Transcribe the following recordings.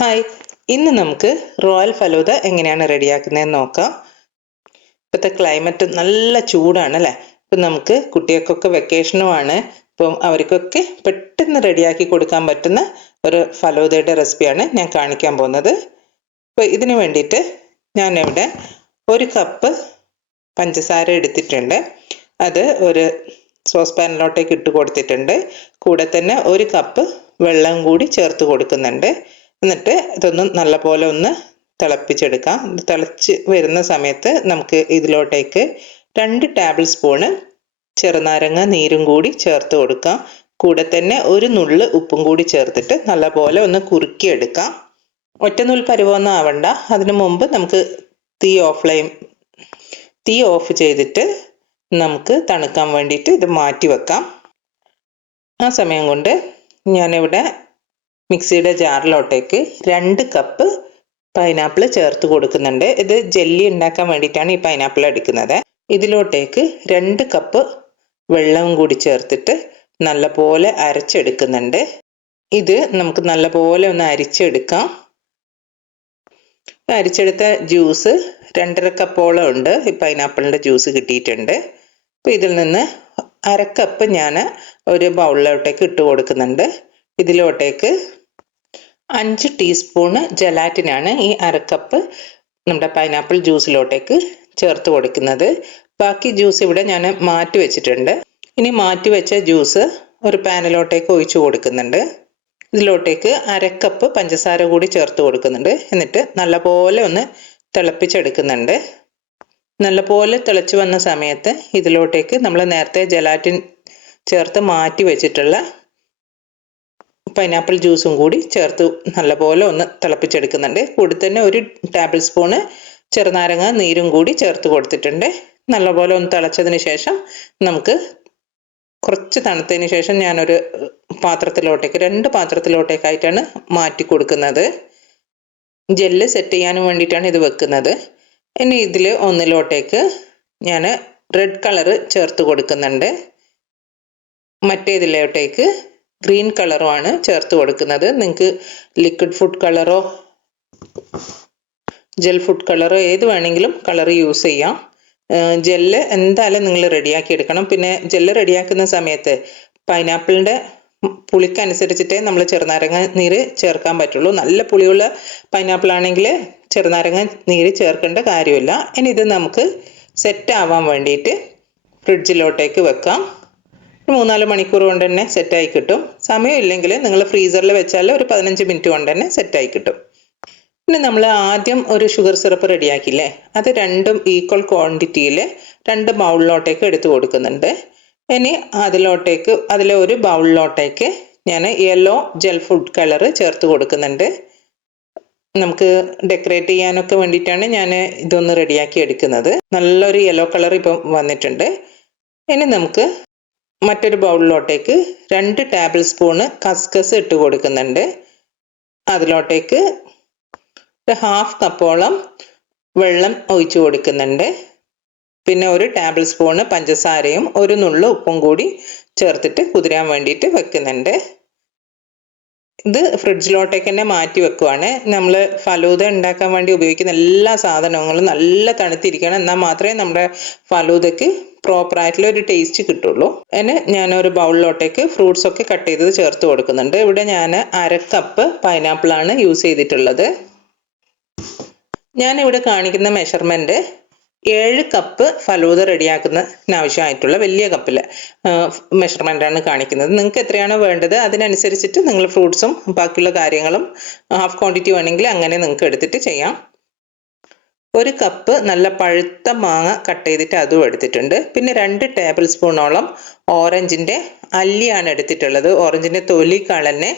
Hi, ഇന്ന് നമുക്ക് royal falooda എങ്ങനെയാണ് റെഡിയാക്കുന്നതെന്ന് നോക്കാം. ഇപ്പോഴത്തെ ക്ലൈമറ്റ് നല്ല ചൂടാണ് അല്ലേ. ഇപ്പം നമുക്ക് കുട്ടികൾക്കൊക്കെ വെക്കേഷനുമാണ്. ഇപ്പം അവർക്കൊക്കെ പെട്ടെന്ന് റെഡിയാക്കി കൊടുക്കാൻ പറ്റുന്ന ഒരു ഫലൂദയുടെ റെസിപ്പിയാണ് ഞാൻ കാണിക്കാൻ പോകുന്നത്. അപ്പോൾ ഇതിന് വേണ്ടിയിട്ട് ഞാനിവിടെ 1 കപ്പ് പഞ്ചസാര എടുത്തിട്ടുണ്ട്. അത് ഒരു സോസ് പാനിലോട്ടേക്ക് ഇട്ട് കൊടുത്തിട്ടുണ്ട്. കൂടെ തന്നെ 1 കപ്പ് വെള്ളം കൂടി ചേർത്ത് കൊടുക്കുന്നുണ്ട്. എന്നിട്ട് ഇതൊന്ന് നല്ലപോലെ ഒന്ന് തിളപ്പിച്ചെടുക്കാം. തിളച്ച് വരുന്ന സമയത്ത് നമുക്ക് ഇതിലോട്ടേക്ക് 2 ടേബിൾ സ്പൂണ് ചെറുനാരങ്ങ നീരും കൂടി ചേർത്ത് കൊടുക്കാം. കൂടെ തന്നെ 1 നുള്ള് ഉപ്പും കൂടി ചേർത്തിട്ട് നല്ലപോലെ ഒന്ന് കുറുക്കിയെടുക്കാം. ഒറ്റനൂൽ പരുവമൊന്നും ആവണ്ട. അതിനു മുമ്പ് നമുക്ക് തീ ഓഫ് ചെയ്തിട്ട് നമുക്ക് തണുക്കാൻ വേണ്ടിയിട്ട് ഇത് മാറ്റി വെക്കാം. ആ സമയം കൊണ്ട് ഞാനിവിടെ മിക്സിയുടെ ജാറിലോട്ടേക്ക് 2 കപ്പ് പൈനാപ്പിൾ ചേർത്ത് കൊടുക്കുന്നുണ്ട്. ഇത് ജെല്ലി ഉണ്ടാക്കാൻ വേണ്ടിയിട്ടാണ് ഈ പൈനാപ്പിൾ എടുക്കുന്നത്. ഇതിലോട്ടേക്ക് 2 കപ്പ് വെള്ളവും കൂടി ചേർത്തിട്ട് നല്ലപോലെ അരച്ചെടുക്കുന്നുണ്ട്. ഇത് നമുക്ക് നല്ലപോലെ ഒന്ന് അരിച്ചെടുക്കാം. അരിച്ചെടുത്ത ജ്യൂസ് 2.5 കപ്പോളം ഉണ്ട്. ഈ പൈനാപ്പിളിൻ്റെ ജ്യൂസ് കിട്ടിയിട്ടുണ്ട്. അപ്പോൾ ഇതിൽ നിന്ന് 1/2 കപ്പ് ഞാൻ ഒരു ബൗളിലോട്ടേക്ക് ഇട്ട് കൊടുക്കുന്നുണ്ട്. ഇതിലോട്ടേക്ക് 5 ടീസ്പൂണ് ജലാറ്റിനാണ് ഈ 1/2 കപ്പ് നമ്മുടെ പൈനാപ്പിൾ ജ്യൂസിലോട്ടേക്ക് ചേർത്ത് കൊടുക്കുന്നത്. ബാക്കി ജ്യൂസ് ഇവിടെ ഞാൻ മാറ്റി വെച്ചിട്ടുണ്ട്. ഇനി മാറ്റി വെച്ച ജ്യൂസ് ഒരു പാനിലോട്ടേക്ക് ഒഴിച്ചു കൊടുക്കുന്നുണ്ട്. ഇതിലോട്ടേക്ക് 1/2 കപ്പ് പഞ്ചസാര കൂടി ചേർത്ത് കൊടുക്കുന്നുണ്ട്. എന്നിട്ട് നല്ലപോലെ ഒന്ന് തിളപ്പിച്ചെടുക്കുന്നുണ്ട്. നല്ലപോലെ തിളച്ച് വന്ന സമയത്ത് ഇതിലോട്ടേക്ക് നമ്മൾ നേരത്തെ ജലാറ്റിൻ ചേർത്ത് മാറ്റി വെച്ചിട്ടുള്ള പൈനാപ്പിൾ ജ്യൂസും കൂടി ചേർത്ത് നല്ലപോലെ ഒന്ന് തിളപ്പിച്ചെടുക്കുന്നുണ്ട്. കൂടി തന്നെ 1 ടേബിൾ സ്പൂണ് ചെറുനാരങ്ങ നീരും കൂടി ചേർത്ത് കൊടുത്തിട്ടുണ്ട്. നല്ലപോലെ ഒന്ന് തിളച്ചതിന് ശേഷം നമുക്ക് കുറച്ച് തണുത്തതിന് ശേഷം ഞാനൊരു പാത്രത്തിലോട്ടേക്ക് 2 പാത്രത്തിലോട്ടേക്കായിട്ടാണ് മാറ്റി കൊടുക്കുന്നത്. ജെല്ല് സെറ്റ് ചെയ്യാനും വേണ്ടിയിട്ടാണ് ഇത് വെക്കുന്നത്. ഇനി ഇതിൽ ഒന്നിലോട്ടേക്ക് ഞാൻ റെഡ് കളറ് ചേർത്ത് കൊടുക്കുന്നുണ്ട്. മറ്റേതിലോട്ടേക്ക് ഗ്രീൻ കളറുമാണ് ചേർത്ത് കൊടുക്കുന്നത്. നിങ്ങൾക്ക് ലിക്വിഡ് ഫുഡ് കളറോ ജെൽ ഫുഡ് കളറോ ഏത് വേണമെങ്കിലും കളർ യൂസ് ചെയ്യാം. ജെല്ല് എന്തായാലും നിങ്ങൾ റെഡിയാക്കി എടുക്കണം. പിന്നെ ജെല്ല് റെഡിയാക്കുന്ന സമയത്ത് പൈനാപ്പിളിൻ്റെ പുളിക്കനുസരിച്ചിട്ടേ നമ്മൾ ചെറുനാരങ്ങ നീര് ചേർക്കാൻ പറ്റുള്ളൂ. നല്ല പുളിയുള്ള പൈനാപ്പിൾ ആണെങ്കിൽ ചെറുനാരങ്ങ നീര് ചേർക്കേണ്ട കാര്യമില്ല. ഇനി ഇത് നമുക്ക് സെറ്റ് ആവാൻ വേണ്ടിയിട്ട് ഫ്രിഡ്ജിലോട്ടേക്ക് വെക്കാം. 3-4 മണിക്കൂർ കൊണ്ട് തന്നെ സെറ്റായി കിട്ടും. സമയമില്ലെങ്കിൽ നിങ്ങൾ ഫ്രീസറിൽ വെച്ചാൽ ഒരു 15 മിനിറ്റ് കൊണ്ട് തന്നെ സെറ്റായി കിട്ടും. പിന്നെ നമ്മൾ ആദ്യം ഒരു ഷുഗർ സിറപ്പ് റെഡിയാക്കില്ലേ, അത് 2 ഈക്വൽ ക്വാണ്ടിറ്റിയിൽ 2 ബൗളിലോട്ടേക്ക് എടുത്തു കൊടുക്കുന്നുണ്ട്. ഇനി അതിലെ ഒരു ബൗളിലോട്ടേക്ക് ഞാൻ യെല്ലോ ജെൽ ഫുഡ് കളർ ചേർത്ത് കൊടുക്കുന്നുണ്ട്. നമുക്ക് ഡെക്കറേറ്റ് ചെയ്യാനൊക്കെ വേണ്ടിയിട്ടാണ് ഞാൻ ഇതൊന്ന് റെഡിയാക്കി എടുക്കുന്നത്. നല്ലൊരു യെല്ലോ കളർ ഇപ്പം വന്നിട്ടുണ്ട്. ഇനി നമുക്ക് മറ്റൊരു ബൗളിലോട്ടേക്ക് 2 ടേബിൾ സ്പൂണ് കസ്കസ് ഇട്ട് കൊടുക്കുന്നുണ്ട്. അതിലോട്ടേക്ക് 1/2 കപ്പോളം വെള്ളം ഒഴിച്ചു കൊടുക്കുന്നുണ്ട്. പിന്നെ 1 ടേബിൾ സ്പൂണ് പഞ്ചസാരയും 1 നുള്ളു ഉപ്പും കൂടി ചേർത്തിട്ട് കുതിരാൻ വേണ്ടിയിട്ട് വെക്കുന്നുണ്ട്. ഇത് ഫ്രിഡ്ജിലോട്ടേക്ക് തന്നെ മാറ്റി വെക്കുവാണ്. നമ്മൾ ഫലൂദ ഉണ്ടാക്കാൻ വേണ്ടി ഉപയോഗിക്കുന്ന എല്ലാ സാധനങ്ങളും നല്ല തണുത്തിരിക്കണം. എന്നാൽ മാത്രമേ നമ്മുടെ ഫലൂദയ്ക്ക് പ്രോപ്പറായിട്ടുള്ള ഒരു ടേസ്റ്റ് കിട്ടുള്ളൂ. അതിന് ഞാനൊരു ബൗളിലോട്ടേക്ക് ഫ്രൂട്ട്സ് ഒക്കെ കട്ട് ചെയ്തത് ചേർത്ത് കൊടുക്കുന്നുണ്ട്. ഇവിടെ ഞാൻ 1/2 കപ്പ് പൈനാപ്പിളാണ് യൂസ് ചെയ്തിട്ടുള്ളത്. ഞാനിവിടെ കാണിക്കുന്ന മെഷർമെൻറ്റ് 7 കപ്പ് ഫലൂദ റെഡിയാക്കുന്നതിന് ആവശ്യമായിട്ടുള്ള വലിയ കപ്പിൽ മെഷർമെൻ്റാണ് കാണിക്കുന്നത്. നിങ്ങൾക്ക് എത്രയാണോ വേണ്ടത് അതിനനുസരിച്ചിട്ട് നിങ്ങൾ ഫ്രൂട്ട്സും ബാക്കിയുള്ള കാര്യങ്ങളും ഹാഫ് ക്വാണ്ടിറ്റി വേണമെങ്കിൽ അങ്ങനെ നിങ്ങൾക്ക് എടുത്തിട്ട് ചെയ്യാം. 1 കപ്പ് നല്ല പഴുത്ത മാങ്ങ കട്ട് ചെയ്തിട്ട് അതും എടുത്തിട്ടുണ്ട്. പിന്നെ 2 ടേബിൾ സ്പൂണോളം ഓറഞ്ചിൻ്റെ അല്ലിയാണ് എടുത്തിട്ടുള്ളത്. ഓറഞ്ചിൻ്റെ തൊലി കളഞ്ഞ്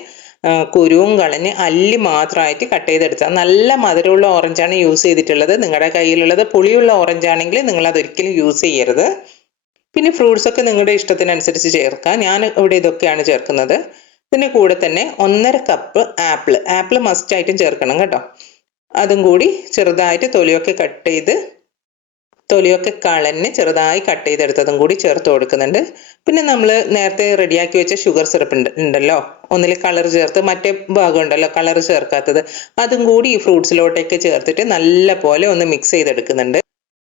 കുരുവും കളഞ്ഞ് അല്ലി മാത്രമായിട്ട് കട്ട് ചെയ്തെടുത്താൽ നല്ല മധുരമുള്ള ഓറഞ്ചാണ് യൂസ് ചെയ്തിട്ടുള്ളത്. നിങ്ങളുടെ കയ്യിലുള്ളത് പുളിയുള്ള ഓറഞ്ച് ആണെങ്കിൽ നിങ്ങൾ അതൊരിക്കലും യൂസ് ചെയ്യരുത്. പിന്നെ ഫ്രൂട്ട്സ് ഒക്കെ നിങ്ങളുടെ ഇഷ്ടത്തിനനുസരിച്ച് ചേർക്കാം. ഞാൻ ഇവിടെ ഇതൊക്കെയാണ് ചേർക്കുന്നത്. ഇതിൻ്റെ കൂടെ തന്നെ 1.5 കപ്പ് ആപ്പിൾ മസ്റ്റായിട്ടും ചേർക്കണം കേട്ടോ. അതും കൂടി ചെറുതായിട്ട് തൊലിയൊക്കെ കട്ട് ചെയ്ത് തൊലിയൊക്കെ കളഞ്ഞ് ചെറുതായി കട്ട് ചെയ്തെടുത്തതും കൂടി ചേർത്ത് കൊടുക്കുന്നുണ്ട്. പിന്നെ നമ്മൾ നേരത്തെ റെഡിയാക്കി വെച്ച ഷുഗർ സിറപ്പ് ഉണ്ടല്ലോ, ഒന്നിൽ കളർ ചേർത്ത് മറ്റേ ഭാഗം ഉണ്ടല്ലോ കളർ ചേർക്കാത്തത്, അതും കൂടി ഈ ഫ്രൂട്ട്സിലോട്ടേക്ക് ചേർത്തിട്ട് നല്ല പോലെ ഒന്ന് മിക്സ് ചെയ്തെടുക്കുന്നുണ്ട്.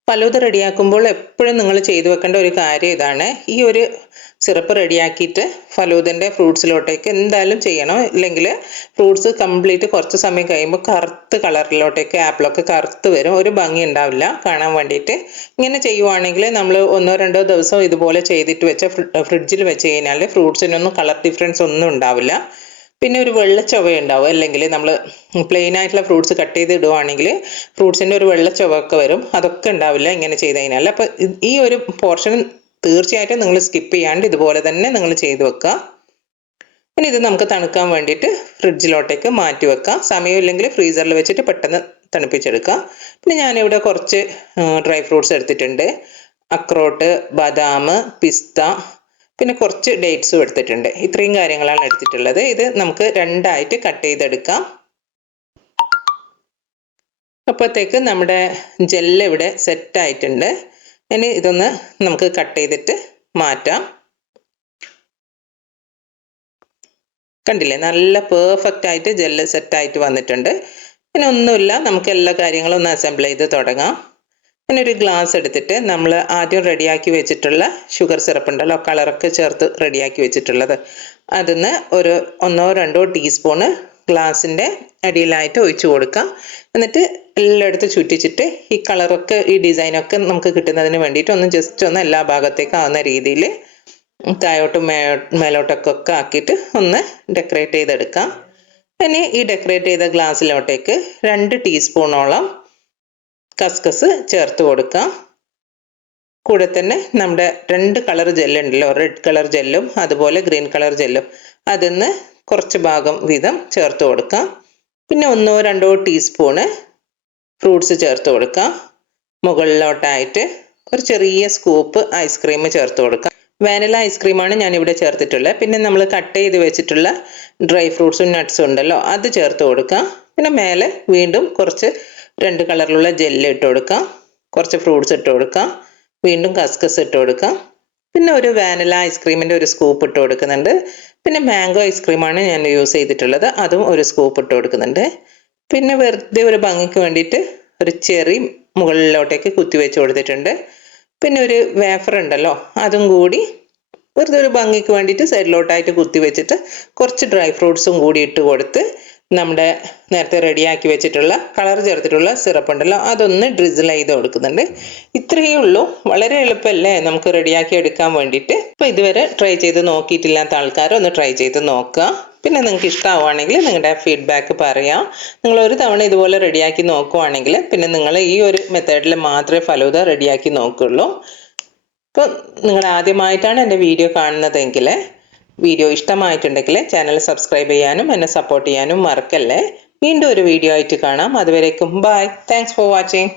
ഫലൂദ റെഡിയാക്കുമ്പോൾ എപ്പോഴും നിങ്ങൾ ചെയ്തു വെക്കേണ്ട ഒരു കാര്യം ഇതാണ്, ഈ ഒരു സിറപ്പ് റെഡിയാക്കിയിട്ട് ഫലൂദൻ്റെ ഫ്രൂട്ട്സിലോട്ടേക്ക് എന്തായാലും ചെയ്യണം. ഇല്ലെങ്കിൽ ഫ്രൂട്ട്സ് കംപ്ലീറ്റ് കുറച്ച് സമയം കഴിയുമ്പോൾ കറുത്ത് കളറിലോട്ടേക്ക് ആപ്പിളൊക്കെ കറുത്ത് വരും, ഒരു ഭംഗി ഉണ്ടാവില്ല കാണാൻ വേണ്ടിയിട്ട്. ഇങ്ങനെ ചെയ്യുവാണെങ്കിൽ നമ്മൾ 1-2 ദിവസം ഇതുപോലെ ചെയ്തിട്ട് വെച്ച ഫ്രിഡ്ജിൽ വെച്ച് കഴിഞ്ഞാൽ ഫ്രൂട്ട്സിനൊന്നും കളർ ഡിഫറൻസ് ഒന്നും ഉണ്ടാവില്ല. പിന്നെ ഒരു വെള്ള ചുവയുണ്ടാവും, അല്ലെങ്കിൽ നമ്മൾ പ്ലെയിൻ ആയിട്ടുള്ള ഫ്രൂട്ട്സ് കട്ട് ചെയ്ത് ഇടുവാണെങ്കിൽ ഫ്രൂട്ട്സിൻ്റെ ഒരു വെള്ള ചുവയൊക്കെ വരും, അതൊക്കെ ഉണ്ടാവില്ല ഇങ്ങനെ ചെയ്ത് കഴിഞ്ഞാൽ. അപ്പം ഈ ഒരു പോർഷൻ തീർച്ചയായിട്ടും നിങ്ങൾ സ്കിപ്പ് ചെയ്യാണ്ട് ഇതുപോലെ തന്നെ നിങ്ങൾ ചെയ്ത് വെക്കുക. ഇനി ഇത് നമുക്ക് തണുക്കാൻ വേണ്ടിയിട്ട് ഫ്രിഡ്ജിലോട്ടേക്ക് മാറ്റി വെക്കാം. സമയമില്ലെങ്കിൽ ഫ്രീസറിൽ വെച്ചിട്ട് പെട്ടെന്ന് തണുപ്പിച്ചെടുക്കാം. പിന്നെ ഞാനിവിടെ കുറച്ച് ഡ്രൈ ഫ്രൂട്ട്സ് എടുത്തിട്ടുണ്ട്. അക്രോട്ട്, ബദാം, പിസ്ത, പിന്നെ കുറച്ച് ഡേറ്റ്സും എടുത്തിട്ടുണ്ട്. ഇത്രയും കാര്യങ്ങളാണ് എടുത്തിട്ടുള്ളത്. ഇത് നമുക്ക് രണ്ടായിട്ട് കട്ട് ചെയ്തെടുക്കാം. അപ്പോഴത്തേക്ക് നമ്മുടെ ജെല്ല് ഇവിടെ സെറ്റ് ആയിട്ടുണ്ട്. ഇനി ഇതൊന്ന് നമുക്ക് കട്ട് ചെയ്തിട്ട് മാറ്റാം. കണ്ടില്ലേ, നല്ല പെർഫെക്റ്റ് ആയിട്ട് ജെല്ല് സെറ്റ് ആയിട്ട് വന്നിട്ടുണ്ട്. പിന്നെ ഒന്നുമില്ല, നമുക്ക് എല്ലാ കാര്യങ്ങളും ഒന്ന് അസംബിൾ ചെയ്ത് തുടങ്ങാം. പിന്നെ ഒരു ഗ്ലാസ് എടുത്തിട്ട് നമ്മൾ ആദ്യം റെഡിയാക്കി വെച്ചിട്ടുള്ള ഷുഗർ സിറപ്പ് ഉണ്ടല്ലോ, കളറൊക്കെ ചേർത്ത് റെഡിയാക്കി വെച്ചിട്ടുള്ളത്, അതിന്ന് ഒരു 1-2 ടീസ്പൂണ് ഗ്ലാസിൻ്റെ അടിയിലായിട്ട് ഒഴിച്ചു കൊടുക്കാം. എന്നിട്ട് എല്ലായിടത്തും ചുറ്റിച്ചിട്ട് ഈ കളറൊക്കെ ഈ ഡിസൈനൊക്കെ നമുക്ക് കിട്ടുന്നതിന് വേണ്ടിയിട്ട് ഒന്ന് ജസ്റ്റ് ഒന്ന് എല്ലാ ഭാഗത്തേക്കും ആവുന്ന രീതിയിൽ താഴോട്ടും മേലോട്ടൊക്കെ ആക്കിയിട്ട് ഒന്ന് ഡെക്കറേറ്റ് ചെയ്തെടുക്കാം. ഇനി ഈ ഡെക്കറേറ്റ് ചെയ്ത ഗ്ലാസ്സിലോട്ടേക്ക് 2 ടീസ്പൂണോളം കസ്കസ് ചേർത്ത് കൊടുക്കാം. കൂടെ തന്നെ നമ്മുടെ 2 കളർ ജെല്ലുണ്ടല്ലോ, റെഡ് കളർ ജെല്ലും അതുപോലെ ഗ്രീൻ കളർ ജെല്ലും, അതിന്ന് കുറച്ച് ഭാഗം വീതം ചേർത്ത് കൊടുക്കാം. പിന്നെ 1-2 ടീസ്പൂണ് ഫ്രൂട്ട്സ് ചേർത്ത് കൊടുക്കാം. മുകളിലോട്ടായിട്ട് ഒരു ചെറിയ സ്കൂപ്പ് ഐസ്ക്രീം ചേർത്ത് കൊടുക്കാം. വാനില ഐസ്ക്രീമാണ് ഞാനിവിടെ ചേർത്തിട്ടുള്ളത്. പിന്നെ നമ്മൾ കട്ട് ചെയ്ത് വെച്ചിട്ടുള്ള ഡ്രൈ ഫ്രൂട്ട്സും നട്ട്സും ഉണ്ടല്ലോ, അത് ചേർത്ത് കൊടുക്കാം. പിന്നെ മേലെ വീണ്ടും കുറച്ച് 2 കളറിലുള്ള ജെല്ല് ഇട്ട് കൊടുക്കാം, കുറച്ച് ഫ്രൂട്ട്സ് ഇട്ട് കൊടുക്കാം, വീണ്ടും കസ്കസ് ഇട്ട് കൊടുക്കാം. പിന്നെ ഒരു വാനില ഐസ്ക്രീമിൻ്റെ ഒരു സ്കൂപ്പ് ഇട്ട് കൊടുക്കുന്നുണ്ട്. പിന്നെ മാംഗോ ഐസ്ക്രീമാണ് ഞാൻ യൂസ് ചെയ്തിട്ടുള്ളത്, അതും ഒരു സ്കൂപ്പ് ഇട്ട് കൊടുക്കുന്നുണ്ട്. പിന്നെ വെറുതെ ഒരു ഭംഗിക്ക് വേണ്ടിയിട്ട് ഒരു ചെറി മുകളിലോട്ടേക്ക് കുത്തി വെച്ച് കൊടുത്തിട്ടുണ്ട്. പിന്നെ ഒരു വേഫർ ഉണ്ടല്ലോ, അതും കൂടി വെറുതെ ഒരു ഭംഗിക്ക് വേണ്ടിയിട്ട് സൈഡിലോട്ടായിട്ട് കുത്തി വെച്ചിട്ട് കുറച്ച് ഡ്രൈ ഫ്രൂട്ട്സും കൂടി ഇട്ട് കൊടുത്ത് നമ്മുടെ നേരത്തെ റെഡിയാക്കി വെച്ചിട്ടുള്ള കളർ ചേർത്തിട്ടുള്ള സിറപ്പ് ഉണ്ടല്ലോ, അതൊന്ന് ഡ്രിസിൽ ചെയ്ത് കൊടുക്കുന്നുണ്ട്. ഇത്രയേ ഉള്ളൂ, വളരെ എളുപ്പമല്ലേ നമുക്ക് റെഡിയാക്കി എടുക്കാൻ വേണ്ടിയിട്ട്. അപ്പോൾ ഇതുവരെ ട്രൈ ചെയ്ത് നോക്കിയിട്ടില്ലാത്ത ആൾക്കാർ ഒന്ന് ട്രൈ ചെയ്ത് നോക്കുക. പിന്നെ നിങ്ങൾക്ക് ഇഷ്ടമാവുകയാണെങ്കിൽ നിങ്ങളുടെ ഫീഡ്ബാക്ക് പറയാം. നിങ്ങൾ ഒരു തവണ ഇതുപോലെ റെഡിയാക്കി നോക്കുവാണെങ്കിൽ പിന്നെ നിങ്ങൾ ഈ ഒരു മെത്തേഡിൽ മാത്രമേ ഫലൂദ റെഡിയാക്കി നോക്കുള്ളൂ. ഇപ്പോൾ നിങ്ങൾ ആദ്യമായിട്ടാണ് എൻ്റെ വീഡിയോ കാണുന്നതെങ്കിൽ വീഡിയോ ഇഷ്ടമായിട്ടുണ്ടെങ്കിൽ ചാനൽ സബ്സ്ക്രൈബ് ചെയ്യാനും എന്നെ സപ്പോർട്ട് ചെയ്യാനും മറക്കല്ലേ. വീണ്ടും ഒരു വീഡിയോ ആയിട്ട് കാണാം. അതുവരേക്കും ബൈ. Thanks for watching.